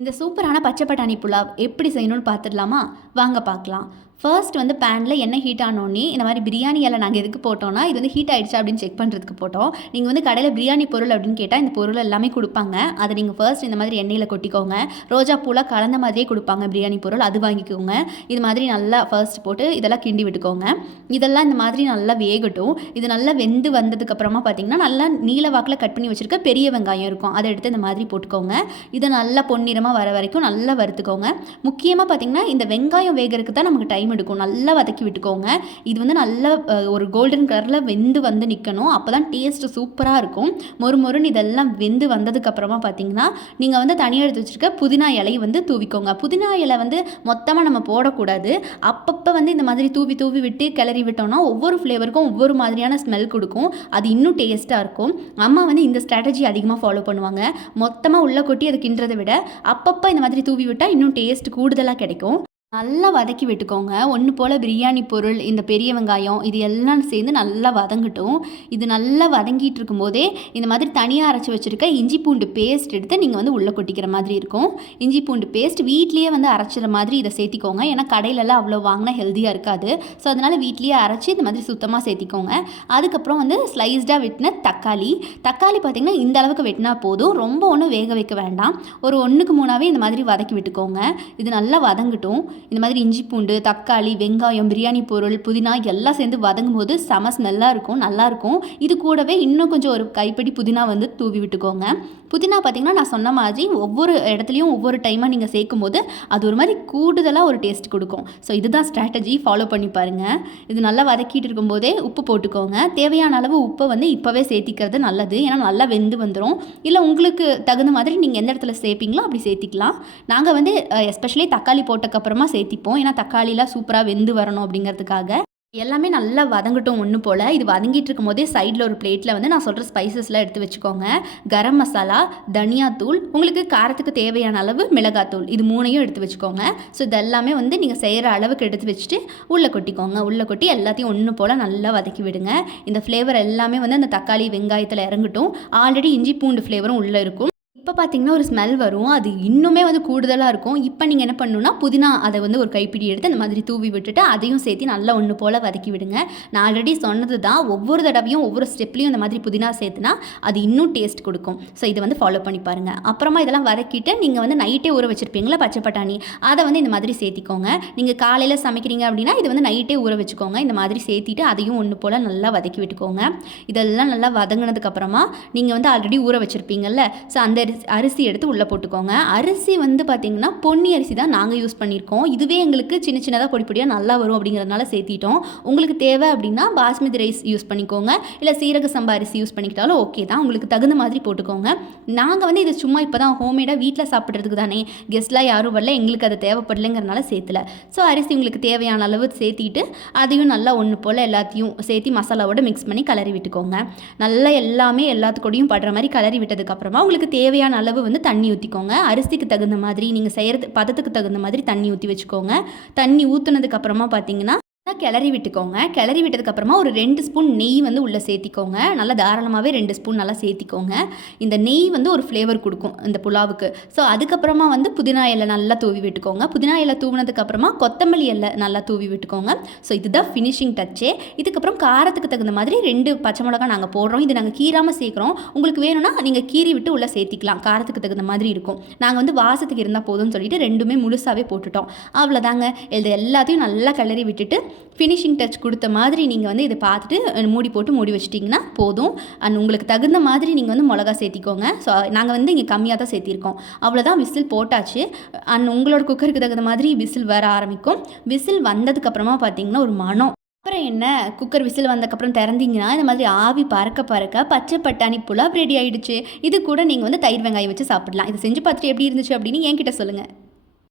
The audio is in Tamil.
இந்த சூப்பரான பச்சை பட்டாணி புலாவ் எப்படி செய்யணும்னு பார்த்துடலாமா? வாங்க பார்க்கலாம். ஃபர்ஸ்ட் வந்து பேனில் எண்ணெய் ஹீட் ஆனோடனே இந்த மாதிரி பிரியாணி இலை நாங்கள் எதுக்கு போட்டோம்னா, இது வந்து ஹீட் ஆயிடுச்சா அப்படின்னு செக் பண்ணுறதுக்கு போட்டோம். நீங்கள் வந்து கடையில் பிரியாணி பொருள் அப்படின்னு கேட்டால் இந்த பொருள் எல்லாமே கொடுப்பாங்க. அதை நீங்கள் ஃபர்ஸ்ட் இந்த மாதிரி எண்ணெயில் கொட்டிக்கோங்க. ரோஜா பூலாம் கலந்த மாதிரியே கொடுப்பாங்க பிரியாணி பொருள், அது வாங்கிக்கோங்க. இது மாதிரி நல்லா ஃபர்ஸ்ட் போட்டு இதெல்லாம் கிண்டி விட்டுக்கோங்க. இதெல்லாம் இந்த மாதிரி நல்லா வேகட்டும். இது நல்லா வெந்து வந்ததுக்கப்புறமா பார்த்தீங்கன்னா, நல்லா நீல வாக்கில் கட் பண்ணி வச்சுருக்க பெரிய வெங்காயம் இருக்கும், அதை எடுத்து இந்த மாதிரி போட்டுக்கோங்க. இதை நல்லா பொன்னிறமாக வர வரைக்கும் நல்லா வறுத்துக்கோங்க. முக்கியமாக பார்த்தீங்கன்னா, இந்த வெங்காயம் வேகிறதுக்கு தான் நமக்கு டைம் எடுக்கும். நல்லா வதக்கி விட்டுக்கோங்க. இது வந்து நல்லா ஒரு கோல்டன் கலரில் வெந்து வந்து நிற்கணும். அப்போ தான் டேஸ்ட்டு சூப்பராக இருக்கும். மொறுன்னு இதெல்லாம் வெந்து வந்ததுக்கப்புறமா பார்த்தீங்கன்னா, நீங்கள் வந்து தனியாக எடுத்து வச்சுருக்க புதினா இலையை வந்து தூவிக்கோங்க. புதினா இலை வந்து மொத்தமாக நம்ம போடக்கூடாது. அப்பப்போ வந்து இந்த மாதிரி தூவி விட்டு கிளறி விட்டோம்னா ஒவ்வொரு ஃப்ளேவருக்கும் ஒவ்வொரு மாதிரியான ஸ்மெல் கொடுக்கும். அது இன்னும் டேஸ்ட்டாக இருக்கும். அம்மா வந்து இந்த ஸ்ட்ராட்டஜி அதிகமாக ஃபாலோ பண்ணுவாங்க. மொத்தமாக உள்ளே கொட்டி அதை கிண்டுறதை விட அப்பப்போ இந்த மாதிரி தூவி விட்டால் இன்னும் டேஸ்ட் கூடுதலாக கிடைக்கும். நல்லா வதக்கி விட்டுக்கோங்க. ஒன்று போல் பிரியாணி பொருள், இந்த பெரிய வெங்காயம் இது எல்லாம் சேர்ந்து நல்லா வதங்கட்டும். இது நல்லா வதங்கிட்டு இருக்கும்போதே இந்த மாதிரி தனியாக அரைச்சி வச்சுருக்க இஞ்சி பூண்டு பேஸ்ட் எடுத்து நீங்கள் வந்து உள்ளே கொட்டிக்கிற மாதிரி இருக்கும். இஞ்சி பூண்டு பேஸ்ட் வீட்லேயே வந்து அரைச்சிற மாதிரி இதை சேர்த்திக்கோங்க. ஏன்னா கடையிலலாம் அவ்வளோ வாங்கினா ஹெல்த்தியாக இருக்காது. ஸோ அதனால் வீட்லேயே அரைச்சி இந்த மாதிரி சுத்தமாக சேர்த்திக்கோங்க. அதுக்கப்புறம் வந்து ஸ்லைஸ்டாக வெட்டின தக்காளி பார்த்திங்கன்னா இந்த அளவுக்கு வெட்டினா போதும். ரொம்ப ஒன்றும் வேக வைக்க வேண்டாம். ஒரு 1க்கு 3ஆகவே இந்த மாதிரி வதக்கி விட்டுக்கோங்க. இது நல்லா வதங்கட்டும். இந்த மாதிரி இஞ்சி பூண்டு, தக்காளி, வெங்காயம், பிரியாணி பொருள், புதினா எல்லாம் சேர்ந்து வதங்கும் போது செம ஸ்மெல்லாக இருக்கும், நல்லாயிருக்கும். இது கூடவே இன்னும் கொஞ்சம் ஒரு கைப்பிடி புதினா வந்து தூவி விட்டுக்கோங்க. புதினா பார்த்திங்கன்னா நான் சொன்ன மாதிரி ஒவ்வொரு இடத்துலையும் ஒவ்வொரு டைமாக நீங்கள் சேர்க்கும் போது அது ஒரு மாதிரி கூடுதலாக ஒரு டேஸ்ட் கொடுக்கும். ஸோ இதுதான் ஸ்ட்ராட்டஜி, ஃபாலோ பண்ணி பாருங்கள். இது நல்லா வதக்கிட்டு இருக்கும்போதே உப்பு போட்டுக்கோங்க. தேவையான அளவு உப்பை வந்து இப்போவே சேர்த்திக்கிறது நல்லது. ஏன்னா நல்லா வெந்து வந்துடும். இல்லை உங்களுக்கு தகுந்த மாதிரி நீங்கள் எந்த இடத்துல சேர்ப்பீங்களோ அப்படி சேர்த்திக்கலாம். நாங்கள் வந்து எஸ்பெஷலி தக்காளி போட்டக்கப்புறமா சேர்த்திப்போம். ஏன்னா தக்காளிலாம் சூப்பராக வெந்து வரணும் அப்படிங்கிறதுக்காக. எல்லாமே நல்லா வதங்கட்டும் ஒன்று போல். இது வதங்கிட்டு இருக்கும் போதே சைடில் ஒரு பிளேட்டில் வந்து நான் சொல்கிற ஸ்பைசஸ்லாம் எடுத்து வச்சுக்கோங்க. கரம் மசாலா, தனியாத்தூள், உங்களுக்கு காரத்துக்கு தேவையான அளவு மிளகாத்தூள், இது 3ஐயும் எடுத்து வச்சுக்கோங்க. ஸோ இதெல்லாமே வந்து நீங்கள் செய்கிற அளவுக்கு எடுத்து வச்சுட்டு உள்ளே கொட்டிக்கோங்க. உள்ளே கொட்டி எல்லாத்தையும் ஒன்று போல் நல்லா வதக்கி விடுங்க. இந்த ஃப்ளேவர் எல்லாமே வந்து அந்த தக்காளி வெங்காயத்தில் இறங்கட்டும். ஆல்ரெடி இஞ்சி பூண்டு ஃப்ளேவரும் உள்ளே இருக்கும். இப்போ பார்த்தீங்கன்னா ஒரு ஸ்மெல் வரும். அது இன்னுமே வந்து கூடுதலாக இருக்கும். இப்போ நீங்கள் என்ன பண்ணணுன்னா புதினா அதை வந்து ஒரு கைப்பிடி எடுத்து அந்த மாதிரி தூவி விட்டுட்டு அதையும் சேர்த்து நல்லா ஒன்று போல் வதக்கி விடுங்க. நான் ஆல்ரெடி சொன்னது தான், ஒவ்வொரு தடவையும் ஒவ்வொரு ஸ்டெப்லையும் இந்த மாதிரி புதினா சேர்த்துனா அது இன்னும் டேஸ்ட் கொடுக்கும். ஸோ இதை வந்து ஃபாலோ பண்ணி பாருங்கள். அப்புறமா இதெல்லாம் வதக்கிட்டு நீங்கள் வந்து நைட்டே ஊற வச்சுருப்பீங்களா பச்சை பட்டாணி, அதை வந்து இந்த மாதிரி சேர்த்திக்கோங்க. நீங்கள் காலையில் சமைக்கிறீங்க அப்படின்னா இது வந்து நைட்டே ஊற வச்சுக்கோங்க. இந்த மாதிரி சேர்த்திட்டு அதையும் ஒன்று போல் நல்லா வதக்கி விட்டுக்கோங்க. இதெல்லாம் நல்லா வதங்கினதுக்கப்புறமா நீங்கள் வந்து ஆல்ரெடி ஊற வச்சுருப்பீங்கள்ல, ஸோ அந்த அரிசி எடுத்து உள்ளே போட்டுக்கோங்க. அரிசி வந்து பார்த்திங்கன்னா பொன்னி அரிசி தான் நாங்கள் யூஸ் பண்ணியிருக்கோம். இதுவே எங்களுக்கு சின்ன சின்னதாக பொடியாக நல்லா வரும் அப்படிங்கிறதுனால சேர்த்திட்டோம். உங்களுக்கு தேவை அப்படின்னா பாஸ்மதி ரைஸ் யூஸ் பண்ணிக்கோங்க. இல்லை சீரக சம்பா அரிசி யூஸ் பண்ணிக்கிட்டாலும் ஓகே தான். உங்களுக்கு தகுந்த மாதிரி போட்டுக்கோங்க. நாங்கள் வந்து இது சும்மா இப்போ தான் ஹோம்மேடாக வீட்டில் சாப்பிட்றதுக்கு தானே, கெஸ்ட்லாம் யாரும் வரல, எங்களுக்கு அது தேவைப்படலைங்கிறனால சேர்த்துல. ஸோ அரிசி உங்களுக்கு தேவையான அளவு சேர்த்திட்டு அதையும் நல்லா ஒன்று போல் எல்லாத்தையும் சேர்த்து மசாலாவோட மிக்ஸ் பண்ணி கலரி விட்டுக்கோங்க. நல்லா எல்லாமே எல்லாத்துக்கூடையும் படுற மாதிரி கலரி விட்டதுக்கப்புறமா உங்களுக்கு தேவையான அளவு வந்து தண்ணி ஊற்றிக்கோங்க. அரிசிக்கு தகுந்த மாதிரி நீங்கள் செய்கிறது பதத்துக்கு தகுந்த மாதிரி தண்ணி ஊற்றி வச்சுக்கோங்க. தண்ணி ஊற்றுனதுக்கு அப்புறமா பார்த்தீங்கன்னா கிளறி விட்டுக்கோங்க. கிளறி விட்டதுக்கப்புறமா ஒரு 2 ஸ்பூன் நெய் வந்து உள்ளே சேர்த்திக்கோங்க. நல்லா தாராளமாகவே 2 ஸ்பூன் நல்லா சேர்த்திக்கோங்க. இந்த நெய் வந்து ஒரு ஃப்ளேவர் கொடுக்கும் இந்த புலாவுக்கு. ஸோ அதுக்கப்புறமா வந்து புதினா இலை நல்லா தூவி விட்டுக்கோங்க. புதினா இலை தூவினதுக்கப்புறமா கொத்தமல்லி இலை நல்லா தூவி விட்டுக்கோங்க. ஸோ இதுதான் ஃபினிஷிங் டச்சே. இதுக்கப்புறம் காரத்துக்கு தகுந்த மாதிரி 2 பச்சை மிளகா நாங்கள் போடுறோம். இது நாங்கள் கீராமல் சேர்க்குறோம். உங்களுக்கு வேணும்னா நீங்கள் கீறி விட்டு உள்ளே சேர்த்திக்கலாம். காரத்துக்கு தகுந்த மாதிரி இருக்கும். நாங்கள் வந்து வாசத்துக்கு இருந்தால் போதும்னு சொல்லிட்டு 2மே முழுசாகவே போட்டுட்டோம். அவ்வளோதாங்க. இது எல்லாத்தையும் நல்லா கிளறி விட்டுட்டு ஃபினிஷிங் டச் கொடுத்த மாதிரி நீங்கள் வந்து இதை பார்த்துட்டு மூடி வச்சிட்டிங்கன்னா போதும். அண்ட் உங்களுக்கு தகுந்த மாதிரி நீங்கள் வந்து மிளகா சேர்த்திக்கோங்க. ஸோ நாங்கள் வந்து இங்கே கம்மியாக தான் சேர்த்திருக்கோம். அவ்வளோதான், விசில் போட்டாச்சு. அண்ட் உங்களோட குக்கருக்கு தகுந்த மாதிரி விசில் வர ஆரம்பிக்கும். விசில் வந்ததுக்கப்புறமா பார்த்தீங்கன்னா ஒரு மனம். அப்புறம் என்ன, குக்கர் விசில் வந்ததுக்கப்புறம் திறந்தீங்கன்னா இந்த மாதிரி ஆவி பறக்க பச்சை பட்டாணி புலாவ் ரெடி ஆகிடுச்சு. இது கூட நீங்கள் வந்து தயிர் வெங்காயம் வச்சு சாப்பிடலாம். இதை செஞ்சு பார்த்துட்டு எப்படி இருந்துச்சு அப்படின்னு என்கிட்ட சொல்லுங்கள்.